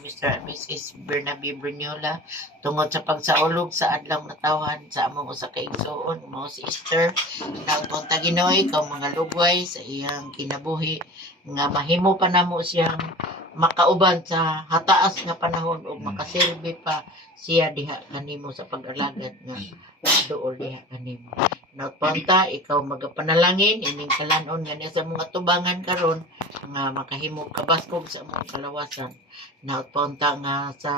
Mr. and Mrs. Bernabe Brunyola tungod sa pagsaulog sa adlaw natawhan sa among usa ka igsoon mo si Esther. Nagpunta Ginoy ikaw mga lugway sa iyang kinabuhi nga mahimo pa namo siyang makauban sa hataas nga panahon ug makasilbi pa siya diha kanimo sa pag-alagad nga duol diha kanimo. Nagpunta ikaw magapanalangin ining kalanon nga sa mga tubangan karon nga makahimo kabaskog sa among kalawasan. Nagpunta nga sa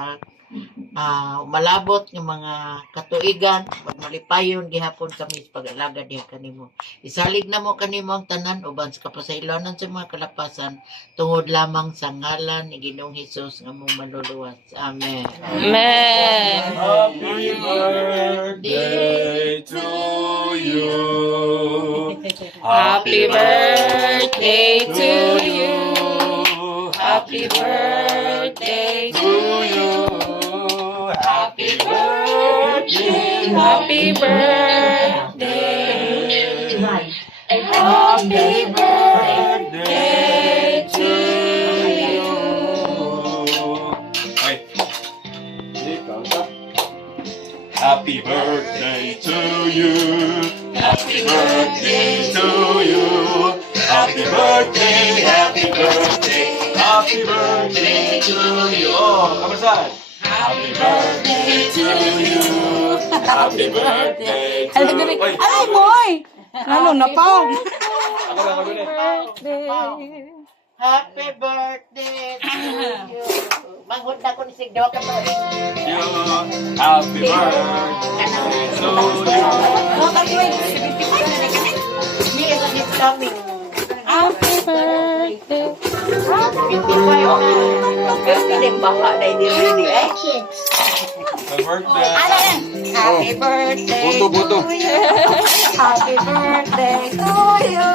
malabot ng mga katuigan pag malipayon gihapon kami sa pag-alaga diha kanimo. Isalig na mo kanimo ang tanan uban sa kapasaylonan sa mga kalapasan tungod lamang sa ngalan ni Ginoong Hesus nga mong manluluwas. Amen. Amen. Happy birthday to you. Happy birthday to you. Happy birthday to you. Happy birthday. Happy birthday. Happy birthday to you. Ay. Happy birthday to you. Happy birthday to you. Happy birthday, happy birthday, happy birthday to you. Oh, kamusta? Happy birthday to you. Happy birthday to you. Ay, Ay, boy! Ano na pa? ako lang kami na. Happy birthday to you. Manghod na ko ni Sigdaw ka pa. You. Happy birthday to you. Yes, it's coming. Happy birthday. 25 na. Pero baka na hindi ready eh. Happy birthday. Happy birthday Buto. to you. Happy birthday to you.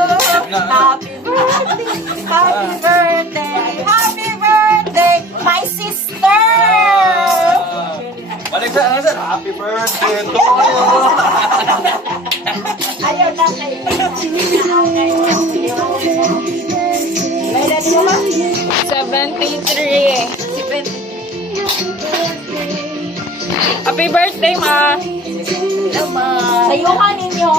Happy birthday. Happy birthday. Happy birthday, my sister. Balik sa sir. Happy birthday to you. Ayaw na kayo. May dati mo ba? 73. Happy birthday, ma. Hello, ma. Sayuhan ninyo,